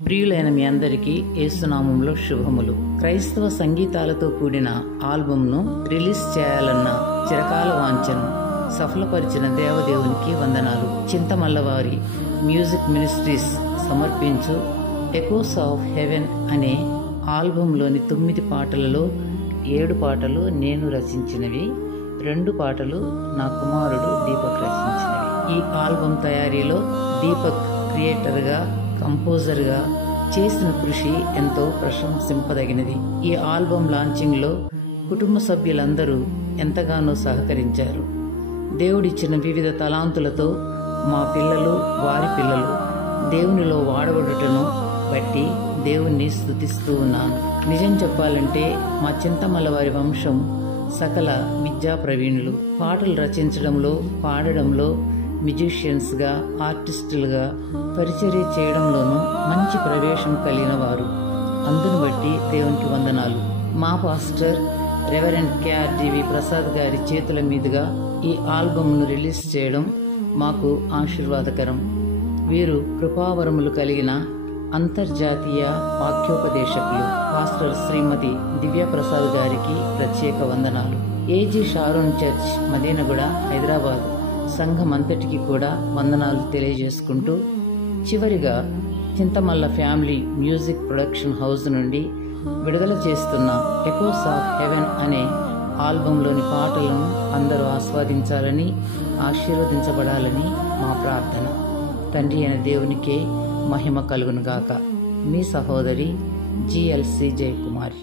ప్రియులైన మీ అందరికీ యేసునామంలో శుభములు. క్రైస్తవ సంగీతాలతో కూడిన ఆల్బమ్ను రిలీజ్ చేయాలన్న చిరకాల వాంఛను సఫలపరిచిన దేవదేవునికి వందనాలు. చింతమల్లవారి మ్యూజిక్ మినిస్ట్రీస్ సమర్పించు ఎకోస్ ఆఫ్ హెవెన్ అనే ఆల్బంలోని 9 పాటలలో 7 పాటలు నేను రచించినవి, 2 పాటలు నా కుమారుడు దీపక్ రచించినవి. ఈ ఆల్బం తయారీలో దీపక్ క్రియేటర్గా, కంపోజర్గా చేసిన కృషి ఎంతో ప్రశంసింపదగినది. ఈ ఆల్బం లాంచింగ్లో కుటుంబ సభ్యులందరూ ఎంతగానో సహకరించారు. దేవుడిచ్చిన వివిధ తలాంతులతో మా పిల్లలు, వారి పిల్లలు దేవునిలో వాడబడుటను బట్టి దేవుణ్ణి స్తుతిస్తూ ఉన్నాను. నిజం చెప్పాలంటే మా చింతమల్లవారి వంశం సకల విద్యా ప్రవీణులు. పాటలు రచించడంలో, పాడడంలో మ్యూజిషియన్స్గా, ఆర్టిస్టులుగా పరిచర్య చేయడంలోనూ మంచి ప్రవేశం కలిగిన వారు. అందును బట్టి దేవునికి వందనాలు. మా పాస్టర్ రెవరెండ్ KRDV ప్రసాద్ గారి చేతుల మీదుగా ఈ ఆల్బమ్ను రిలీజ్ చేయడం మాకు ఆశీర్వాదకరం. వీరు కృపావరములు కలిగిన అంతర్జాతీయ వాక్యోపదేశకులు. పాస్టర్ శ్రీమతి దివ్యప్రసాద్ గారికి ప్రత్యేక వందనాలు. AG Sharon church, Madinaguda, Hyderabad సంఘం అంతటికి కూడా వందనాలు తెలియజేసుకుంటూ, చివరిగా Chintamalla family music production house నుండి విడుదల చేస్తున్న ఎకోస్ ఆఫ్ హెవెన్ అనే ఆల్బంలోని పాటలను అందరూ ఆస్వాదించాలని, ఆశీర్వదించబడాలని మా ప్రార్థన. తండ్రి అయిన దేవునికే మహిమ కలుగునుగాక. మీ సహోదరి GLC జయకుమారి.